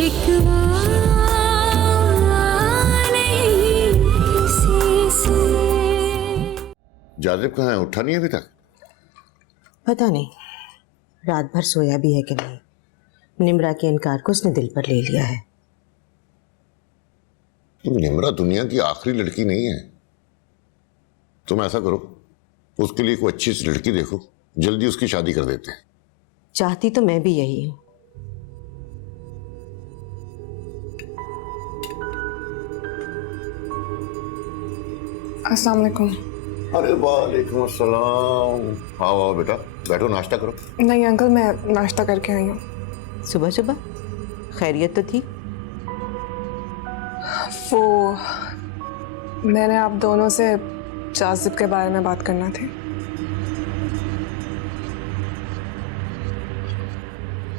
शिकवा नहीं किसी से। जाजिब कहाँ है? उठा नहीं अभी तक? पता नहीं रात भर सोया भी है कि नहीं। निम्रा के इनकार को उसने दिल पर ले लिया है। निम्रा दुनिया की आखिरी लड़की नहीं है। तुम ऐसा करो, उसके लिए कोई अच्छी सी लड़की देखो, जल्दी उसकी शादी कर देते हैं। चाहती तो मैं भी यही हूं। अस्सलाम वालेकुम। अरे वालेकुम अस्सलाम। आओ आओ बेटा, बैठो, नाश्ता करो। नहीं अंकल, मैं नाश्ता करके आई हूँ। सुबह सुबह खैरियत तो थी। वो मैंने आप दोनों से जाजिब के बारे में बात करना थी।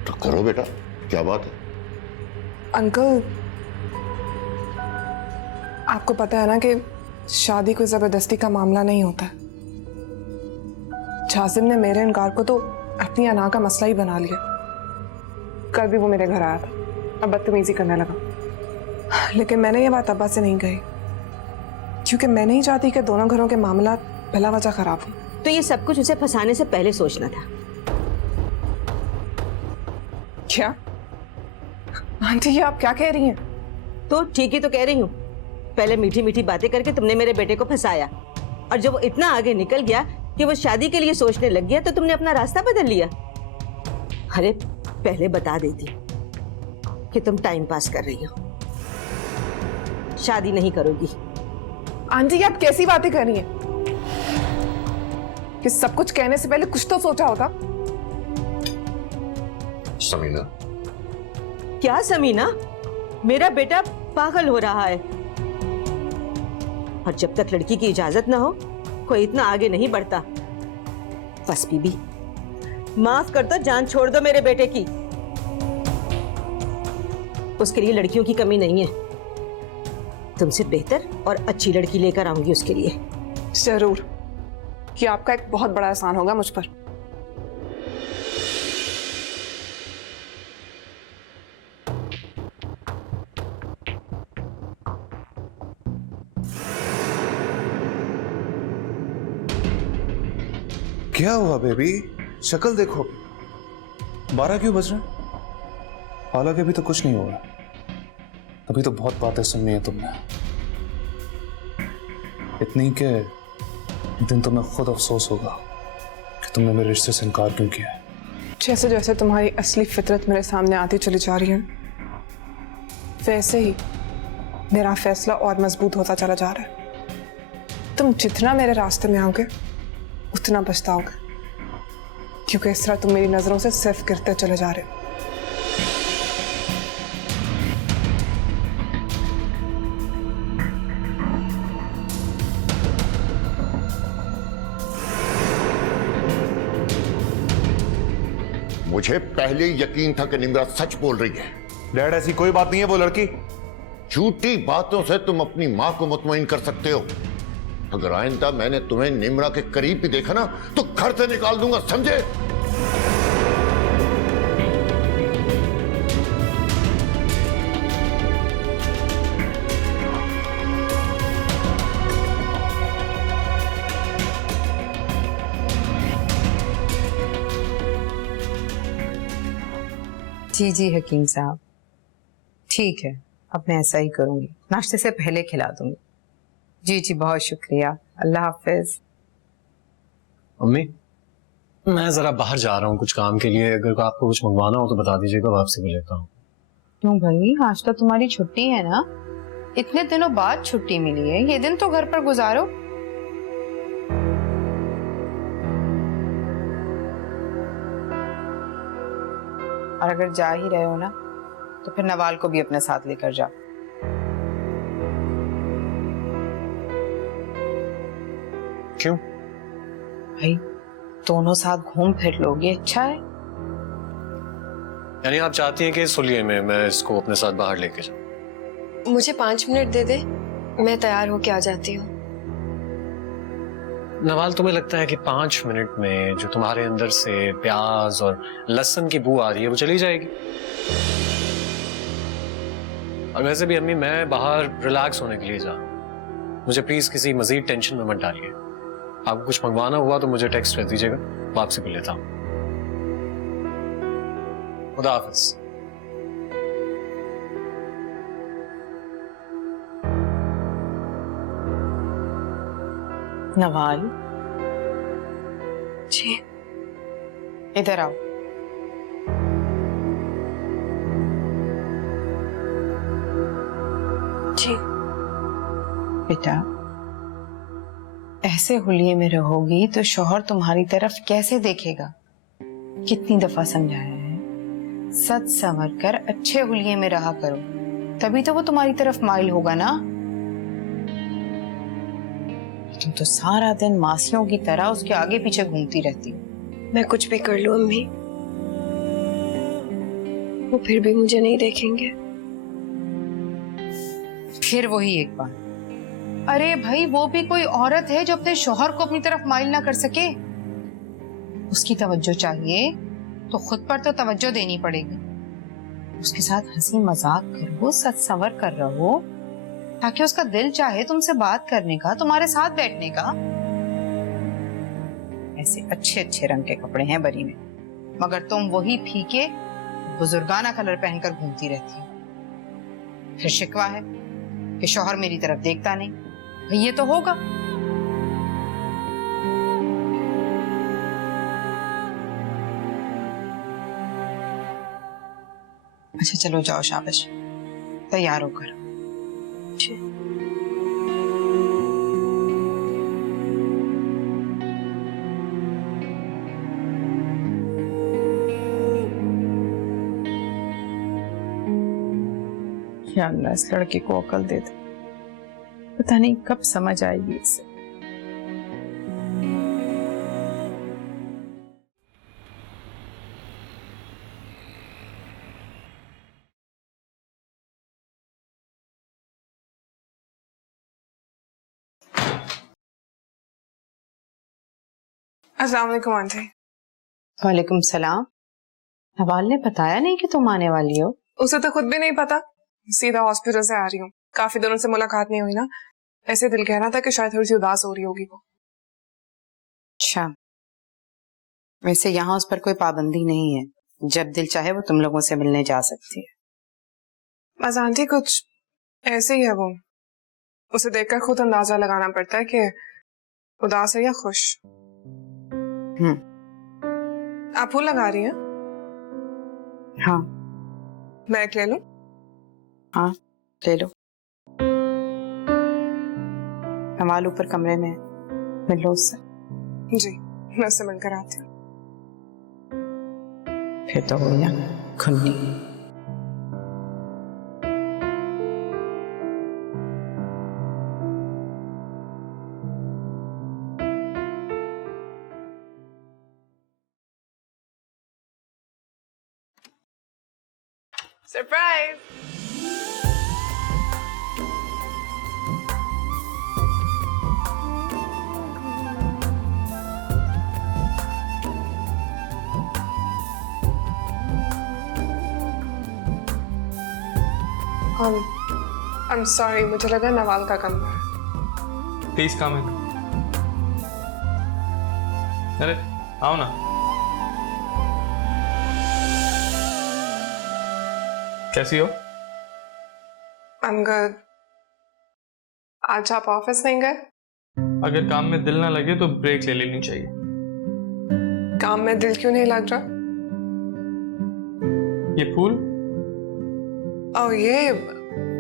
तो करो बेटा, क्या बात है? अंकल, आपको पता है ना कि शादी कोई जबरदस्ती का मामला नहीं होता है। जाजिब ने मेरे इनकार को तो अपनी अना का मसला ही बना लिया। कल भी वो मेरे घर आया था और बदतमीजी करने लगा, लेकिन मैंने ये बात अब्बा से नहीं कही, क्योंकि मैं नहीं चाहती कि दोनों घरों के मामला बिला वजह खराब हो। तो ये सब कुछ उसे फंसाने से पहले सोचना था। क्या आंटी, ये आप क्या कह रही हैं? तो ठीक ही तो कह रही हूँ। पहले मीठी मीठी बातें करके तुमने मेरे बेटे को फंसाया, और जब वो इतना आगे निकल गया कि वो शादी के लिए सोचने लग गया तो तुमने अपना रास्ता बदल लिया। अरे पहले बता देती कि तुम टाइम पास कर रही हो, शादी नहीं करोगी। आंटी, आप कैसी बातें कर रही हैं? कि सब कुछ कहने से पहले कुछ तो सोचा होगा। समीना। क्या समीना? मेरा बेटा पागल हो रहा है, और जब तक लड़की की इजाजत ना हो कोई इतना आगे नहीं बढ़ता। बस बीबी, माफ कर दो, जान छोड़ दो मेरे बेटे की। उसके लिए लड़कियों की कमी नहीं है। तुमसे बेहतर और अच्छी लड़की लेकर आऊंगी उसके लिए। जरूर, कि आपका एक बहुत बड़ा एहसान होगा मुझ पर। क्या हुआ बेबी? शक्ल देखो, 12 क्यों बज रहे हैं? हालांकि अभी तो कुछ नहीं हुआ, अभी तो बहुत बातें सुननी है तुमने। इतनी के दिन तुम्हें खुद अफसोस होगा कि तुमने मेरे रिश्ते से इनकार क्यों किया। जैसे जैसे तुम्हारी असली फितरत मेरे सामने आती चली जा रही है, वैसे ही मेरा फैसला और मजबूत होता चला जा रहा है। तुम जितना मेरे रास्ते में आओगे उतना पछताओगे, क्योंकि इस तरह तुम मेरी नजरों से सिर्फ गिरते चले जा रहे हो। मुझे पहले ही यकीन था कि निम्रा सच बोल रही है। डैड, ऐसी कोई बात नहीं है। वो लड़की झूठी बातों से तुम अपनी मां को मुतमईन कर सकते हो। अगर आइंदा मैंने तुम्हें निम्रा के करीब भी देखा ना तो घर से निकाल दूंगा, समझे? जी जी हकीम साहब, ठीक है, अब मैं ऐसा ही करूंगी। नाश्ते से पहले खिला दूंगी। जी जी, बहुत शुक्रिया। अल्लाह हाफिज। अम्मी, मैं जरा बाहर जा रहा हूँ कुछ काम के लिए। अगर आपको कुछ मंगवाना हो तो बता दीजिएगा, वापसी में लेता हूँ। क्यों भाई, आज तो तुम्हारी छुट्टी है ना? इतने दिनों बाद छुट्टी मिली है, ये दिन तो घर पर गुजारो। और अगर जा ही रहे हो ना तो फिर नवाल को भी अपने साथ लेकर जाओ। क्यों भाई, दोनों साथ घूम फिर लोगे, अच्छा है। यानी आप चाहती हैं कि सुलिए में मैं इसको अपने साथ बाहर लेके जाऊं? मुझे 5 मिनट दे दे, मैं तैयार होके आ जाती हूँ। नवाल, तुम्हें लगता है कि 5 मिनट में जो तुम्हारे अंदर से प्याज और लहसुन की बू आ रही है वो चली जाएगी? और वैसे भी अम्मी मैं बाहर रिलैक्स होने के लिए जा रहा हूं। मुझे प्लीज किसी मजीद टेंशन में मत डालिए। आपको कुछ मंगवाना हुआ तो मुझे टेक्स्ट कर दीजिएगा, वापसी कर लेता हूं। खुदा हाफिज। नवाल, जी इधर आओ। जी बेटा, ऐसे हुलिये में रहोगी तो शौहर तुम्हारी तरफ कैसे देखेगा? कितनी दफा समझाया है, सच संवर कर अच्छे हुलिये में रहा करो, तभी तो वो तुम्हारी तरफ माइल होगा ना। तुम तो सारा दिन मासियों की तरह उसके आगे पीछे घूमती रहती हो। मैं कुछ भी कर लूं अम्मी, वो फिर भी मुझे नहीं देखेंगे। फिर वही एक बात, अरे भाई वो भी कोई औरत है जो अपने शौहर को अपनी तरफ माइल ना कर सके। उसकी तवज्जो चाहिए तो खुद पर तो तवज्जो देनी पड़ेगी। उसके साथ हंसी मजाक करो, सच संवर कर रहो, ताकि उसका दिल चाहे तुमसे बात करने का, तुम्हारे साथ बैठने का। ऐसे अच्छे अच्छे रंग के कपड़े हैं बरी में, मगर तुम वही फीके बुजुर्गाना कलर पहनकर घूमती रहती हो। फिर शिकवा है कि शौहर मेरी तरफ देखता नहीं। भाई ये तो होगा। अच्छा चलो जाओ, शाबाश, तैयार होकर। या अल्लाह इस लड़के को अकल दे दे, पता नहीं कब समझ आएगी इसे। अस्सलाम वालेकुम आंटी। वालेकुम सलाम। नवाल ने बताया नहीं कि तुम आने वाली हो? उसे तो खुद भी नहीं पता, सीधा हॉस्पिटल से आ रही हूँ। काफी दिनों से मुलाकात नहीं हुई ना, ऐसे दिल कह रहा था कि शायद थोड़ी सी उदास हो रही होगी वो। अच्छा, वैसे यहाँ उस पर कोई पाबंदी नहीं है, जब दिल चाहे वो तुम लोगों से मिलने जा सकती है। बस आंटी कुछ ऐसे ही है वो, उसे देखकर खुद अंदाजा लगाना पड़ता है कि उदास है या खुश। आप फूल लगा रही हैं? हाँ। मैं एक ले लूं? हाँ ले लो। नवाल ऊपर कमरे में, मिल लो उससे। जी, मैं उससे मिलकर आती हूँ। फिर तो हुई ना खुन्नी। सरप्राइज! I'm sorry, मुझे लगा नवाल का कमरा है। प्लीज कम इन। अरे आओ ना। कैसी हो? I'm good. आज आप ऑफिस नहीं गए? अगर काम में दिल ना लगे तो ब्रेक ले लेनी चाहिए। काम में दिल क्यों नहीं लग रहा? ये फूल ओह ये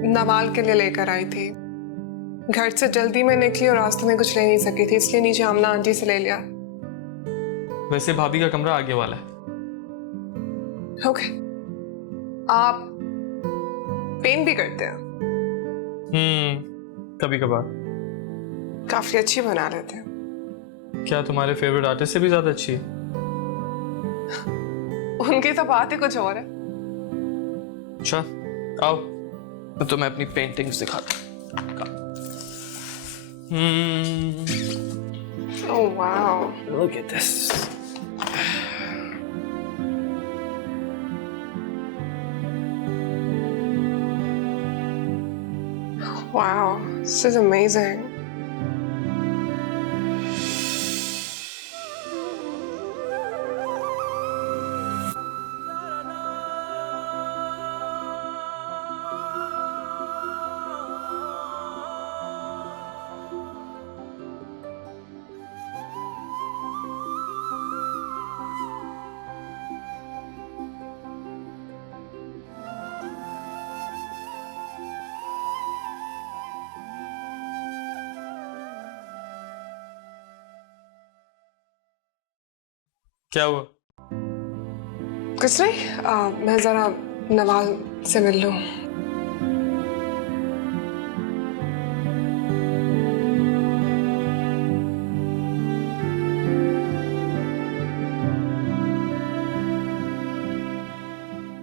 नवाल के लिए लेकर आई थी। घर से जल्दी में निकली और रास्ते में कुछ ले नहीं सकी थी, इसलिए नीचे आमना आंटी से ले लिया। वैसे भाभी का कमरा आगे वाला है। ओके। आप पेंट भी करते हैं? कभी कभार। काफी अच्छी बना लेते हैं। क्या तुम्हारे फेवरेट आर्टिस्ट से भी ज्यादा अच्छी है? उनकी तो बात ही कुछ और है। अच्छा आओ तो तुम्हें अपनी पेंटिंग्स दिखाता हूँ। Oh wow, Look at this. Wow, this is amazing. क्या हुआ? कुछ नहीं, मैं जरा नवाल से मिल लूं।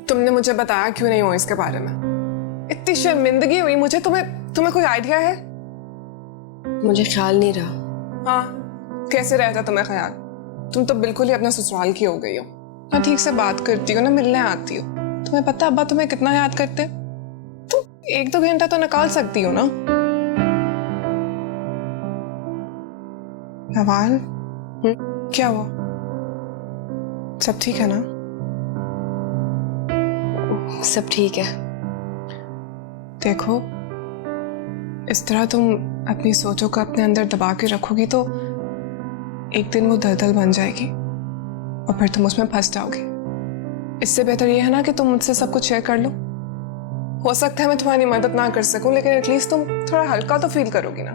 तुमने मुझे बताया क्यों नहीं हो इसके बारे में? इतनी शर्मिंदगी हुई मुझे। तुम्हें कोई आइडिया है? मुझे ख्याल नहीं रहा। हाँ, कैसे रहता तुम्हें ख्याल? तुम तो बिल्कुल ही अपना ससुराल की हो गई हो ना। ठीक से बात करती हो ना, मिलने आती हो। तुम्हें पता है अब्बा तुम्हें कितना याद करते हैं? तुम 1-2 घंटा तो निकाल सकती हो ना। नवाल, क्या हुआ? सब ठीक है ना? सब ठीक है। देखो, इस तरह तुम अपनी सोचों को अपने अंदर दबा के रखोगी तो एक दिन वो दलदल बन जाएगी और फिर तुम उसमें फंस जाओगे। इससे बेहतर ये है ना कि तुम मुझसे सब कुछ शेयर कर लो। हो सकता है मैं तुम्हारी मदद ना कर सकूं, लेकिन एटलीस्ट तुम थोड़ा हल्का तो फील करोगी ना।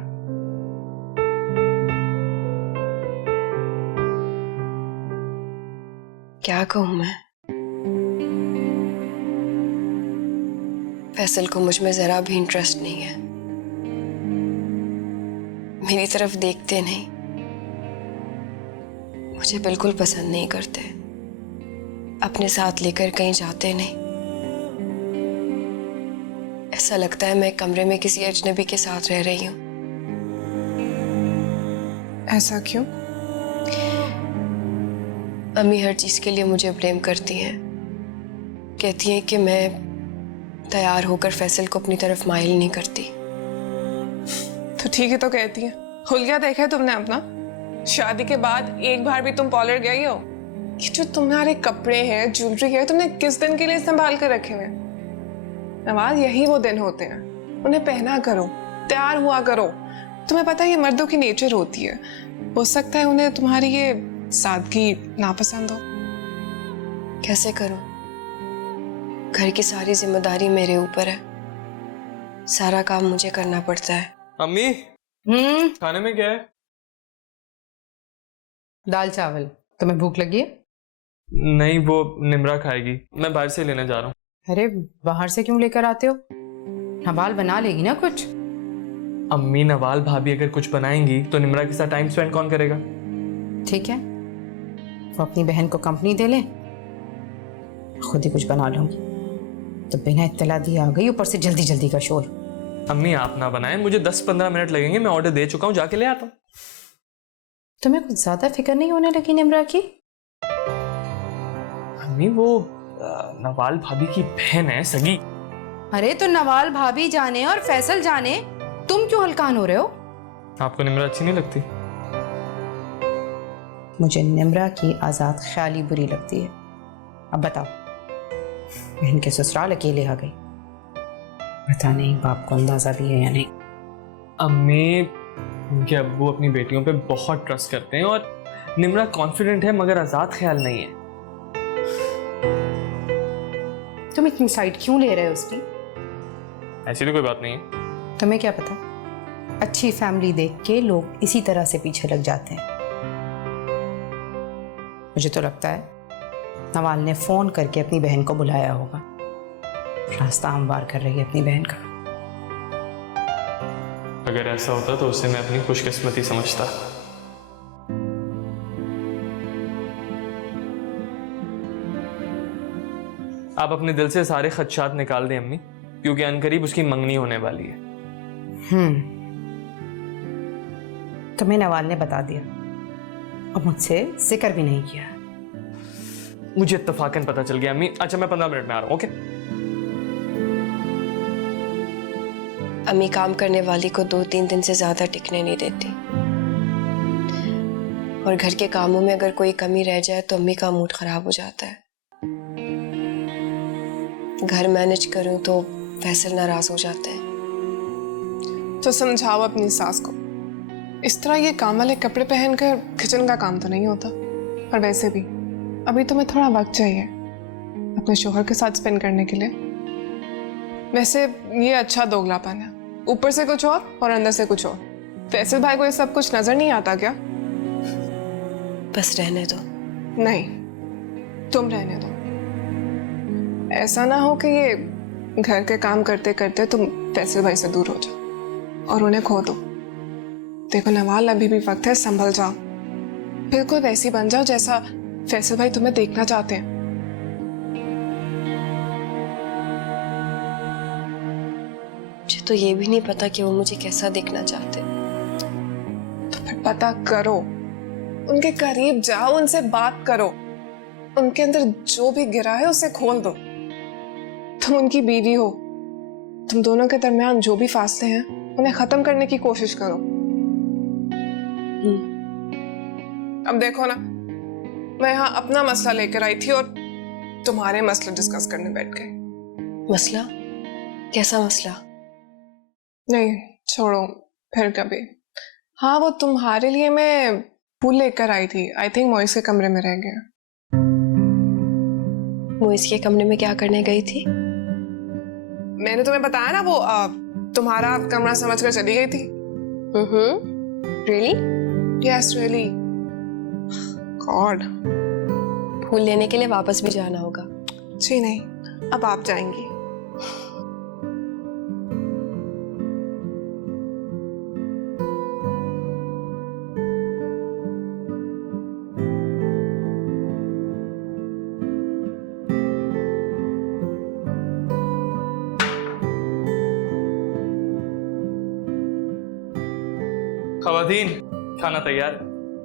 क्या कहूं मैं? फैसल को मुझ में जरा भी इंटरेस्ट नहीं है। मेरी तरफ देखते नहीं, मुझे बिल्कुल पसंद नहीं करते, अपने साथ लेकर कहीं जाते नहीं। ऐसा लगता है मैं कमरे में किसी अजनबी के साथ रह रही हूं। ऐसा क्यों? अम्मी हर चीज के लिए मुझे ब्लेम करती हैं। कहती हैं कि मैं तैयार होकर फैसल को अपनी तरफ माइल नहीं करती। तो ठीक है, तो कहती है। हुलिया देखा है तुमने अपना? शादी के बाद एक बार भी तुम पार्लर गई हो? ये जो तुम्हारे कपड़े हैं, ज्वेलरी है, तुमने किस दिन के लिए संभाल कर रखे हुए? नवाज, यही वो दिन होते हैं, उन्हें पहना करो, तैयार हुआ करो। तुम्हें पता है ये मर्दों की नेचर होती है। हो सकता है उन्हें तुम्हारी ये सादगी नापसंद हो। कैसे करूं? घर की सारी जिम्मेदारी मेरे ऊपर है, सारा काम मुझे करना पड़ता है। अम्मी, खाने में क्या है? दाल चावल। तुम्हें भूख लगी है? नहीं, वो निम्रा खाएगी, मैं बाहर से लेने जा रहा हूँ। अरे बाहर से क्यों लेकर आते हो? नवाल बना लेगी ना कुछ। अम्मी, नवाल भाभी अगर कुछ बनाएंगी तो निम्रा के साथ टाइम स्पेंड कौन करेगा? ठीक है, वो अपनी बहन को कंपनी दे ले, खुद ही कुछ बना लूंगी। तो बिना इत्तला दिए आ गई, ऊपर से जल्दी जल्दी का शोर। अम्मी, आप ना बनाएं, मुझे 10-15 मिनट लगेंगे, मैं ऑर्डर दे चुका हूँ, जाके ले आता हूँ। तुम्हें कुछ ज्यादा फिक्र नहीं होने लगी निम्रा की? अम्मी, वो नवाल भाभी की बहन है, सगी। अरे तो नवाल भाभी जाने और फैसल जाने, तुम क्यों हलकान हो रहे हो? आपको निम्रा अच्छी नहीं लगती? मुझे निम्रा की आजाद ख्याली बुरी लगती है। अब बताओ, बहन के ससुराल अकेले आ गई, पता नहीं बाप को अंदाजा भी है या नहीं। अम्मी, उनके अब्बू अपनी बेटियों पे बहुत ट्रस्ट करते हैं और निम्रा कॉन्फिडेंट है, मगर आजाद ख्याल नहीं है। तुम इतनी साइड क्यों ले रहे हो उसकी? ऐसी तो कोई बात नहीं है। तुम्हें क्या पता, अच्छी फैमिली देख के लोग इसी तरह से पीछे लग जाते हैं। मुझे तो लगता है नवाल ने फोन करके अपनी बहन को बुलाया होगा, रास्ता हमवार कर रही है अपनी बहन का। अगर ऐसा होता तो उसे मैं अपनी खुशकिस्मती समझता। आप अपने दिल से सारे खदशात निकाल दें अम्मी, क्योंकि अनकरीब उसकी मंगनी होने वाली है। तुम्हें नवाल ने बता दिया और मुझसे जिक्र भी नहीं किया। मुझे इत्तफाकन पता चल गया अम्मी। अच्छा, मैं 15 मिनट में आ रहा हूँ। ओके? अम्मी काम करने वाली को 2-3 दिन से ज्यादा टिकने नहीं देती, और घर के कामों में अगर कोई कमी रह जाए तो अम्मी का मूड खराब हो जाता है। घर मैनेज करूं तो फैसल नाराज हो जाते हैं। तो समझाओ अपनी सास को, इस तरह ये काम वाले कपड़े पहनकर किचन का काम तो नहीं होता। और वैसे भी अभी तुम्हें थोड़ा वक्त चाहिए अपने शोहर के साथ स्पेंड करने के लिए। वैसे ये अच्छा दोगलापन है, ऊपर से कुछ और अंदर से कुछ और। फैसल भाई को ये सब कुछ नजर नहीं आता क्या? बस रहने दो। नहीं, तुम रहने दो। ऐसा ना हो कि ये घर के काम करते करते तुम फैसल भाई से दूर हो जाओ और उन्हें खो दो। देखो नवाल, अभी भी वक्त है, संभल जाओ। बिल्कुल वैसी बन जाओ जैसा फैसल भाई तुम्हें देखना चाहते हैं। मुझे तो ये भी नहीं पता कि वो मुझे कैसा देखना चाहते। तो फिर पता करो, उनके करीब जाओ, उनसे बात करो, उनके अंदर जो भी गिरा है उसे खोल दो। तुम उनकी बीवी हो, तुम दोनों के दरमियान जो भी फासले हैं उन्हें खत्म करने की कोशिश करो। अब देखो ना, मैं यहाँ अपना मसला लेकर आई थी और तुम्हारे मसले डिस्कस करने बैठ गए। मसला? कैसा मसला? नहीं छोड़ो, फिर कभी। हाँ, वो तुम्हारे लिए मैं फूल लेकर आई थी। आई थिंक मोइस के कमरे में रह गया। मोइस के कमरे में क्या करने गई थी? मैंने तुम्हें बताया ना, वो तुम्हारा कमरा समझकर चली गई थी। रियली? Yes really. गॉड। फूल लेने के लिए वापस भी जाना होगा? जी नहीं, अब आप जाएंगी। खवातीन, खाना तैयार।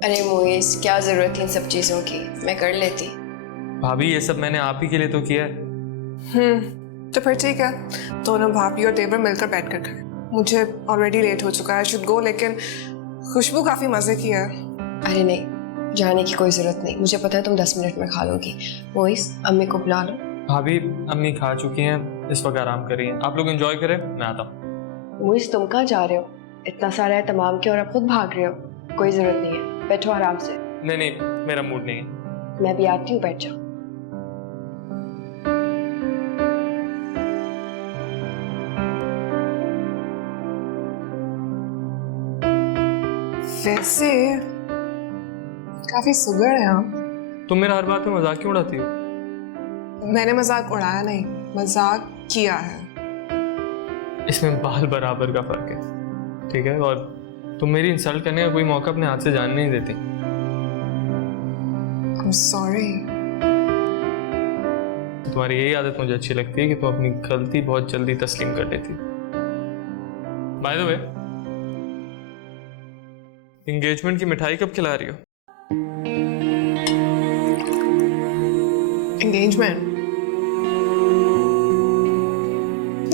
अरे मोइस, क्या जरूरत थी इन सब चीजों की, मैं कर लेती। भाभी ये सब मैंने आप ही के लिए तो किया है। तो फिर ठीक है, दोनों भाभी और देवर मिलकर बैठ कर खाएं। मुझे ऑलरेडी लेट हो चुका है, शुड गो, लेकिन खुशबू काफी मजे की है। अरे नहीं, जाने की कोई जरूरत नहीं, मुझे पता है तुम 10 मिनट में खा लोगी। मोइस, अम्मी को बुला लो। भाभी अम्मी खा चुकी हैं, इस वक्त आराम करिए। आप लोग एंजॉय करें, मैं आता हूँ। मोइस, तुम कहाँ जा रहे हो? इतना सारा है तमाम के और आप खुद भाग रहे हो। कोई जरूरत नहीं है, बैठो आराम से। नहीं नहीं, मेरा मूड नहीं है। मैं भी आती हूँ, बैठ जाओ। वैसे काफी सुगर है आप। तुम मेरा हर बात में मजाक क्यों उड़ाती हो? मैंने मजाक उड़ाया नहीं, मजाक किया है। इसमें बाल बराबर का फर्क है, ठीक है? और तुम मेरी इंसल्ट करने का कोई मौका अपने हाथ से जाने नहीं देती। I'm sorry। तुम्हारी यही आदत मुझे अच्छी लगती है कि तुम अपनी गलती बहुत जल्दी तस्लीम कर लेती। बाय द वे, एंगेजमेंट की मिठाई कब खिला रही हो? एंगेजमेंट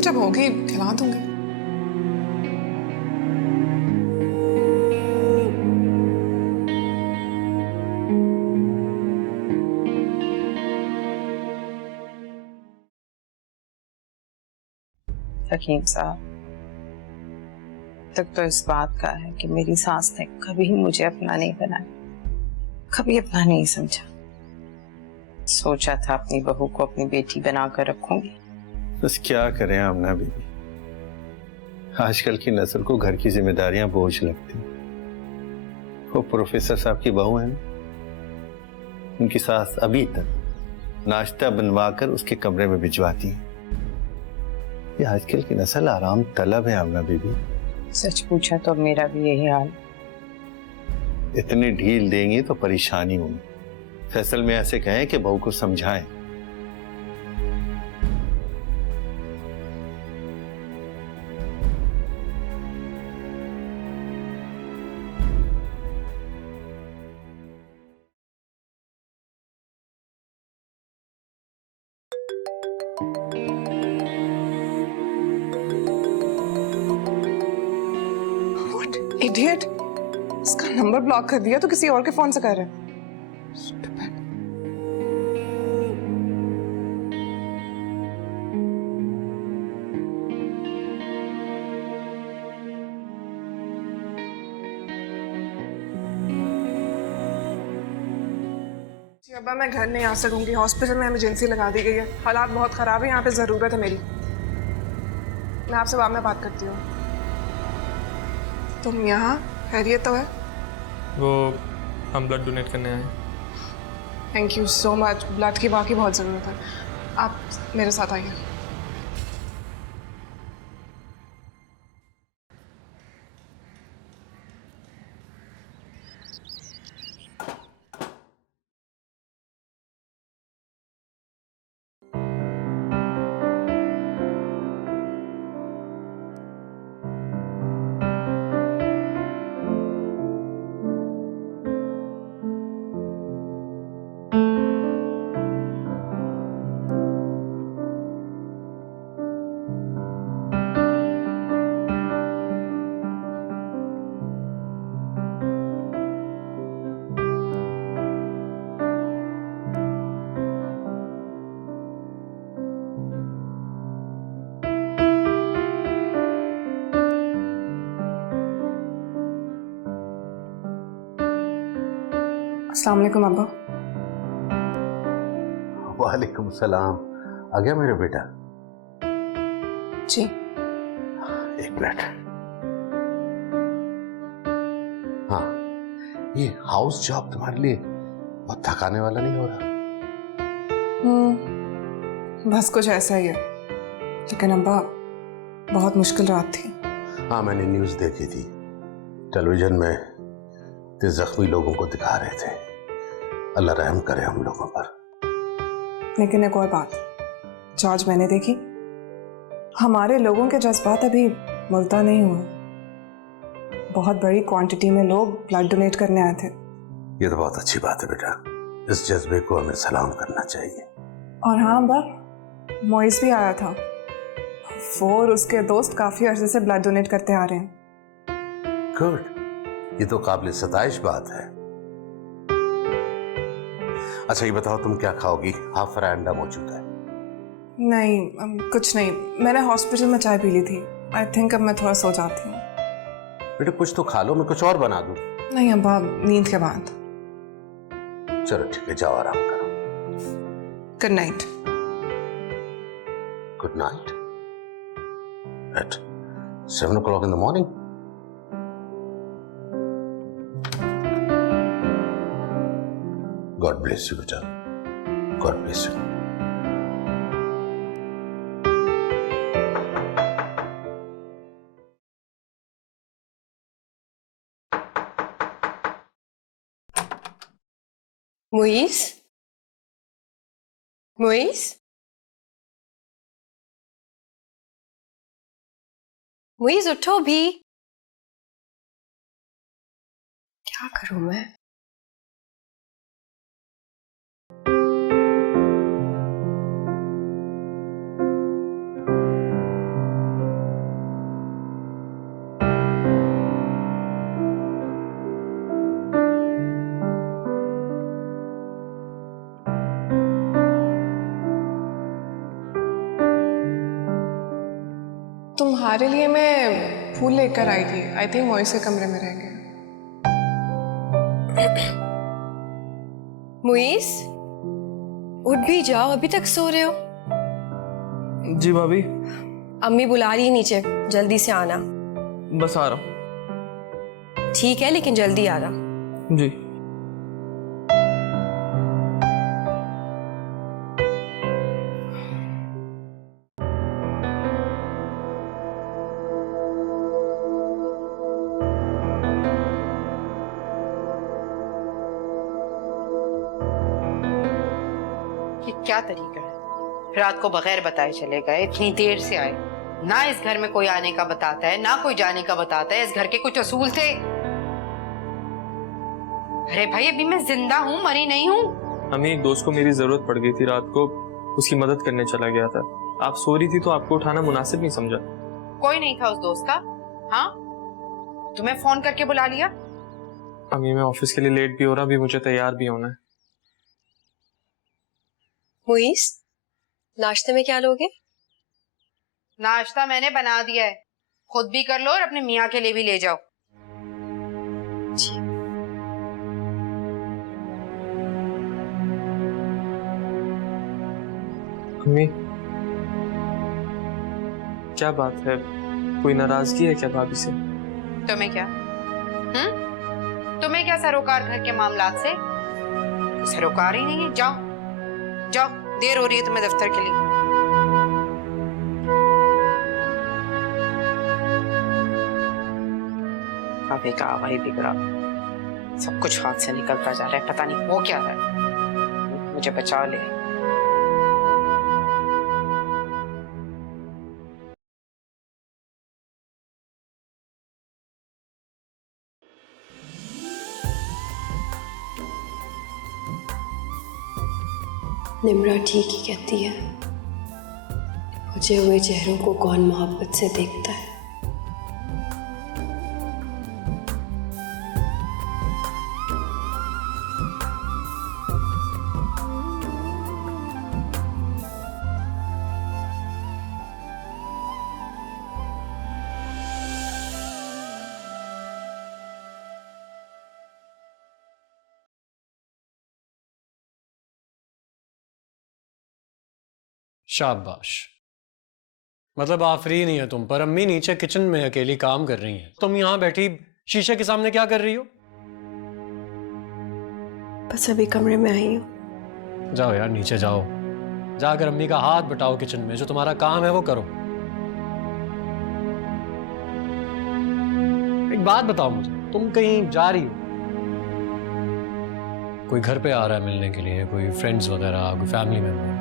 जब होगी खिला दूंगी। हकीम साहब, तक तो इस बात का है कि मेरी सास ने कभी मुझे अपना नहीं बनाया, कभी अपना नहीं समझा। सोचा था अपनी बहू को अपनी बेटी बनाकर रखूंगी। बस क्या करें आमना बीबी, आजकल की नस्ल को घर की जिम्मेदारियां बोझ लगती। वो प्रोफेसर साहब की बहू है ना, उनकी सास अभी तक नाश्ता बनवाकर उसके कमरे में भिजवाती है। ये आजकल की नस्ल आराम तलब है आमना बीबी। सच पूछा तो मेरा भी यही हाल। इतनी ढील देंगी तो परेशानी होगी। फैसल में ऐसे कहें कि बहू को समझाएं। इडियट, इसका नंबर ब्लॉक कर दिया तो किसी और के फोन से कर रहे हैं। Stupid. जी अब्बा, मैं घर नहीं आ सकूंगी। हॉस्पिटल में इमरजेंसी लगा दी गई है। हालात बहुत ख़राब है यहाँ पे, ज़रूरत है मेरी। मैं आपसे बाद में बात करती हूँ। तुम यहाँ खैरियत तो है? वो हम ब्लड डोनेट करने आए हैं। Thank you so much. Blood की बाकी बहुत ज़रूरत है। आप मेरे साथ आइए। अस्सलाम वालेकुम अब्बा। वालेकुम सलाम। आ गया मेरा बेटा? जी। एक मिनट। हाँ, ये हाउस जॉब तुम्हारे लिए बहुत थकाने वाला नहीं हो रहा? बस कुछ ऐसा ही है, लेकिन अब्बा बहुत मुश्किल रात थी। हाँ, मैंने न्यूज़ देखी थी। टेलीविजन में इतने जख्मी लोगों को दिखा रहे थे। अल्लाह रहम करे हम लोगों पर। लेकिन एक और बात जो आज मैंने देखी, हमारे लोगों के जज्बात अभी मुर्दा नहीं हुए। बहुत बड़ी क्वांटिटी में लोग ब्लड डोनेट करने आए थे। ये तो बहुत अच्छी बात है बेटा। इस जज्बे को हमें सलाम करना चाहिए। और हाँ अब्बा, मोइस भी आया था। वो और उसके दोस्त काफी अरसे से ब्लड डोनेट करते आ रहे हैं। गुड, ये तो काबिल सताइश बात है। अच्छा ये बताओ, तुम क्या खाओगी? हाफ फ्राई अंडा मौजूद है। नहीं कुछ नहीं, मैंने हॉस्पिटल में चाय पी ली थी। आई थिंक अब मैं थोड़ा सो जाती हूँ। बेटा कुछ तो खा लो, मैं कुछ और बना दूं। नहीं अब्बा, नींद के बाद। चलो ठीक है, जाओ आराम करो। Good night. Good night at 7 o'clock in the morning. God bless you, बेटा। God bless you. Muiz, Muiz, Muiz उठो भी। क्या करूं मैं? तुम्हारे लिए मैं फूल लेकर आई थी। आई थिंक मोइस के कमरे में रहेंगे। मुईस, उठ भी जाओ, अभी तक सो रहे हो? जी भाभी। अम्मी बुला रही है नीचे, जल्दी से आना। बस आ रहा हूँ। ठीक है, लेकिन जल्दी आना। जी। ये क्या तरीका है? रात को बगैर बताए चले गए, इतनी देर से आए। ना इस घर में कोई आने का बताता है, ना कोई जाने का बताता है। इस घर के कुछ असूल थे। अरे भाई, अभी मैं जिंदा हूँ, मरी नहीं हूँ। हमें एक दोस्त को मेरी जरूरत पड़ गई थी रात को, उसकी मदद करने चला गया था। आप सो रही थी तो आपको उठाना मुनासिब नहीं समझा। कोई नहीं था उस दोस्त का? हाँ, तुम्हें फोन करके बुला लिया? अम्मी मैं ऑफिस के लिए लेट भी हो रहा, अभी मुझे तैयार भी होना है। मुइस, नाश्ते में क्या लोगे? नाश्ता मैंने बना दिया है, खुद भी कर लो और अपने मियाँ के लिए भी ले जाओ। जी। अम्मी क्या बात है, कोई नाराजगी है क्या भाभी से? तुम्हें क्या तुम्हें क्या सरोकार घर के मामलात से? सरोकार ही नहीं है। जाओ जाओ, देर हो रही है तुम्हें दफ्तर के लिए। अभी का वही बिगड़ा, सब कुछ हाथ से निकलता जा रहा है, पता नहीं वो क्या है। मुझे बचा ले। निम्रा ठीक ही कहती है, बुझे हुए चेहरों को कौन मोहब्बत से देखता है। शाबाश, मतलब आफरी नहीं है तुम पर। अम्मी नीचे किचन में अकेली काम कर रही हैं, तुम यहाँ बैठी शीशे के सामने क्या कर रही हो? बस अभी कमरे में आई हूँ। जाओ यार नीचे जाओ, जाकर अम्मी का हाथ बटाओ किचन में, जो तुम्हारा काम है वो करो। एक बात बताओ मुझे, तुम कहीं जा रही हो? कोई घर पे आ रहा है मिलने के लिए, कोई फ्रेंड्स वगैरह, कोई फैमिली मेंबर?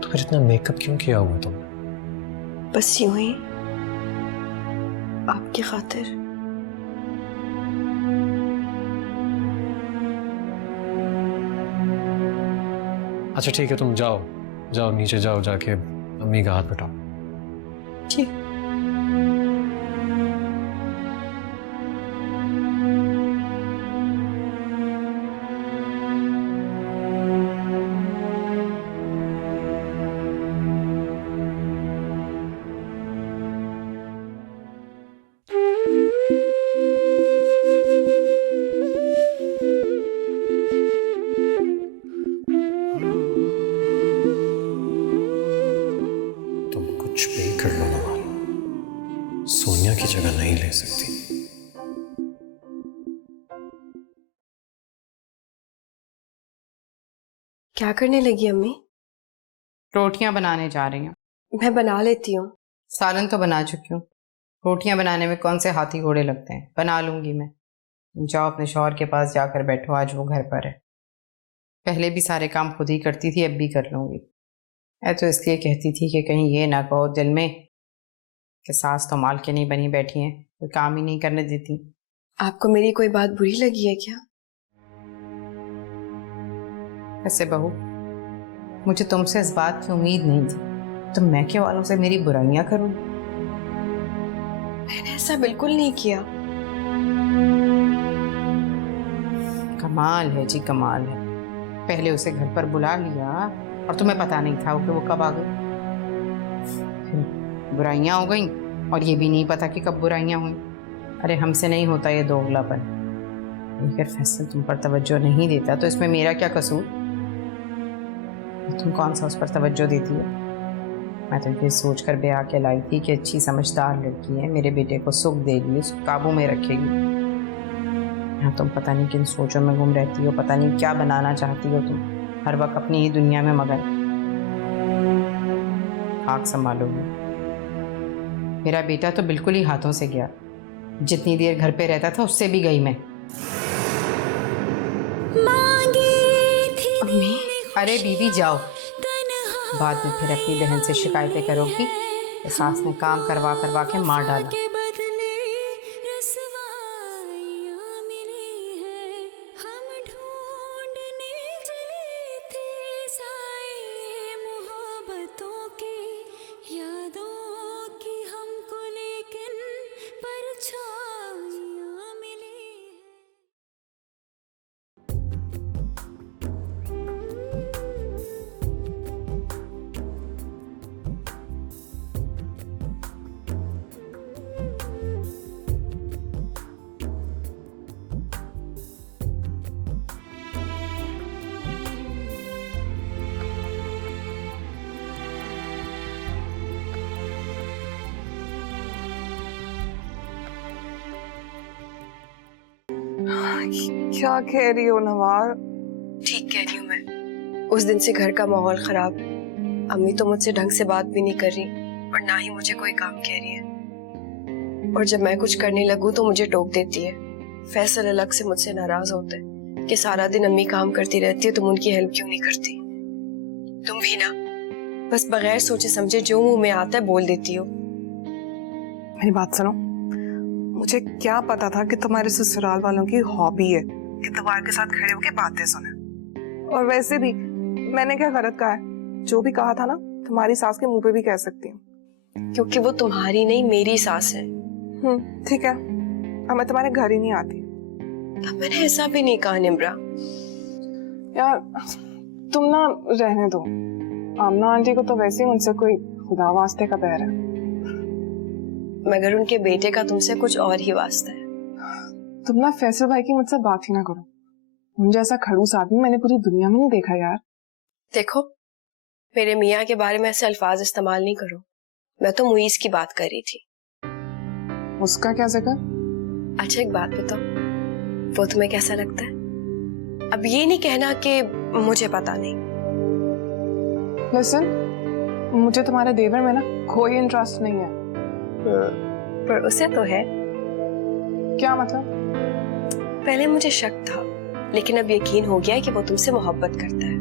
तो फिर इतना मेकअप क्यों किया हुआ तुम? बस यूं ही, आपकी खातिर। अच्छा ठीक है, तुम जाओ जाओ नीचे जाओ, जाके अम्मी का हाथ बटाओ। जी। तुम कुछ भी कर लो नवाल, सोनिया की जगह नहीं ले सकती। क्या करने लगी अम्मी? रोटियां बनाने जा रही हूँ। मैं बना लेती हूँ। सालन तो बना चुकी हूँ, रोटियां बनाने में कौन से हाथी घोड़े लगते हैं, बना लूंगी मैं। जाओ अपने शौहर के पास जाकर बैठो, आज वो घर पर है। पहले भी सारे काम खुद ही करती थी, अब भी कर लूंगी। मैं तो इसलिए कहती थी कि कहीं ये ना कहो दिल में कि सास तो माल के नहीं बनी बैठी हैं, कोई काम ही नहीं करने देती। आपको मेरी कोई बात बुरी लगी है क्या? ऐसे बहू, मुझे तुमसे इस बात की उम्मीद नहीं थी, तुम मैके वालों से मेरी बुराइयां करो। मैंने ऐसा बिल्कुल नहीं किया। कमाल है जी, कमाल है। पहले उसे घर पर बुला लिया और तुम्हें पता नहीं था कि वो कब आ गई। फिर बुराइयां हो गई और ये भी नहीं पता कि कब बुराइयां हुई। अरे हमसे नहीं होता ये दोगलापन। अगर फैसल तुम पर तवज्जो नहीं देता तो इसमें मेरा क्या कसूर? तुम कौन सा उस पर तवज्जो देती है? मैं तो ये सोच कर ब्याह के लाई थी कि अच्छी समझदार लड़की है, मेरे बेटे को सुख देगी, उसको काबू में रखेगी। हाँ, तुम पता नहीं किन सोचों में गुम रहती हो, पता नहीं क्या बनाना चाहती हो तुम, हर वक्त अपनी ही दुनिया में मगन। आग संभालोगी। मेरा बेटा तो बिल्कुल ही हाथों से गया, जितनी देर घर पे रहता था उससे भी गई मैं। अम्मी, अरे बीवी जाओ, बाद में फिर अपनी बहन से शिकायतें करोगी कि सास ने काम करवा करवा के मार डाला। यादों की हमको लेकिन क्या कह रही हो नवार? ठीक कह रही हूँ मैं। उस दिन से घर का माहौल खराब है। अम्मी तो मुझसे ढंग से बात भी नहीं कर रही और ना ही मुझे कोई काम कह रही है। और जब मैं कुछ करने लगूं तो मुझे टोक देती है। फैसल अलग से मुझसे नाराज होता है कि सारा दिन अम्मी काम करती रहती है, तुम उनकी हेल्प क्यों नहीं करती। तुम भी ना बस बगैर सोचे समझे जो मुंह में आता है बोल देती हो। मेरी बात सुनो, मुझे क्या पता था कि तुम्हारे ससुराल वालों की हॉबी है कि दीवार के साथ खड़े होकर बातें सुने। और वैसे भी मैंने क्या गलत कहा है? जो भी कहा था ना तुम्हारी सास के मुंह पे भी कह सकती हूँ। क्योंकि वो तुम्हारी नहीं मेरी सास है। ठीक है, अब मैं तुम्हारे घर ही नहीं आती। अब मैंने ऐसा भी नहीं कहा निम्रा। यार तुम ना रहने दो। आमना आंटी को तो वैसे ही मुझसे कोई खुदा वास्ते का पैर है, मगर उनके बेटे का तुमसे कुछ और ही वास्ता है। तुम ना फैसल भाई की मुझसे बात ही ना करो। तुम जैसा खड़ूस आदमी मैंने पूरी दुनिया में नहीं देखा यार। देखो मेरे मियाँ के बारे में ऐसे अल्फाज इस्तेमाल नहीं करो। मैं तो मुईज की बात कर रही थी। उसका क्या जिक्र? अच्छा एक बात बताओ, वो तुम्हें कैसा लगता है? अब ये नहीं कहना कि मुझे पता नहीं। लिसन, मुझे तुम्हारे देवर में ना कोई इंटरेस्ट नहीं है। पर उसे तो है। क्या मतलब? पहले मुझे शक था लेकिन अब यकीन हो गया कि वो तुमसे मोहब्बत करता है।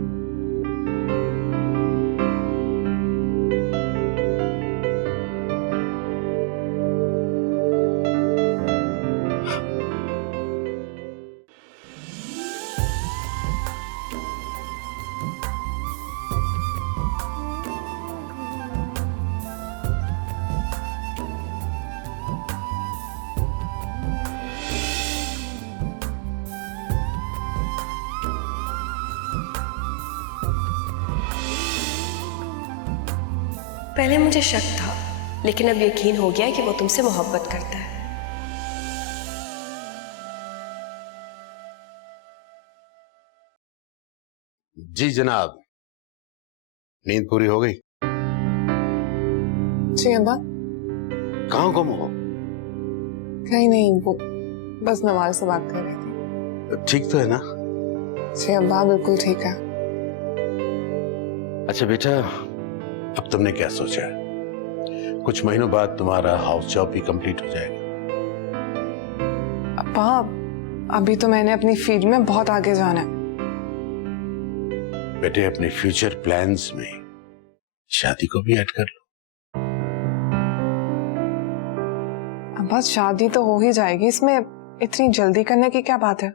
पहले मुझे शक था लेकिन अब यकीन हो गया कि वो तुमसे मोहब्बत करता है। जी जनाब, नींद पूरी हो गई? जी अब्बा। कहाँ गुम हो? कहीं नहीं, वो बस नवाज से बात कर रही थी। ठीक तो है ना? जी अब्बा बिल्कुल ठीक है। अच्छा बेटा, अब तुमने क्या सोचा है? कुछ महीनों बाद तुम्हारा हाउस जॉब भी कंप्लीट हो जाएगा। अब्बा अभी तो मैंने अपनी फील्ड में बहुत आगे जाना है। बेटे अपने फ्यूचर प्लान्स में शादी को भी ऐड कर लो। अब्बा शादी तो हो ही जाएगी, इसमें इतनी जल्दी करने की क्या बात है?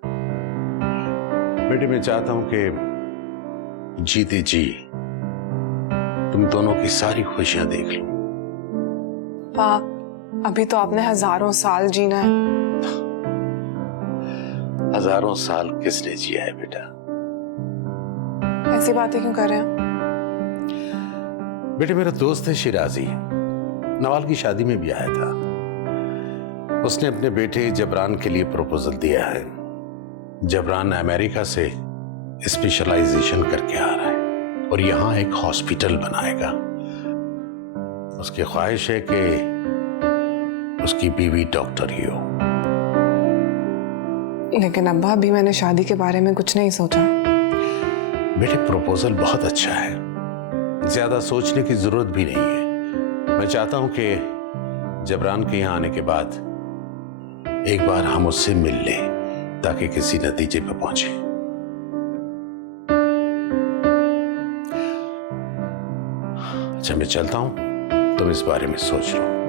बेटे मैं चाहता हूं कि जीते जी तुम दोनों की सारी खुशियां देख लो। पाप अभी तो आपने हजारों साल जीना है। हजारों साल किसने जिया है बेटा? ऐसी बातें क्यों कर रहे हैं? बेटे मेरा दोस्त है शिराजी, नवाल की शादी में भी आया था। उसने अपने बेटे जबरान के लिए प्रपोजल दिया है। जबरान अमेरिका से स्पेशलाइजेशन करके आ रहा है और यहाँ एक हॉस्पिटल बनाएगा। उसकी ख्वाहिश है कि उसकी बीवी डॉक्टर ही हो। लेकिन अब्बा अभी मैंने शादी के बारे में कुछ नहीं सोचा। बेटे प्रपोजल बहुत अच्छा है, ज्यादा सोचने की जरूरत भी नहीं है। मैं चाहता हूं कि जबरान के यहाँ आने के बाद एक बार हम उससे मिल लें ताकि किसी नतीजे पर पहुंचे। अच्छा मैं चलता हूं, तुम इस बारे में सोच लो।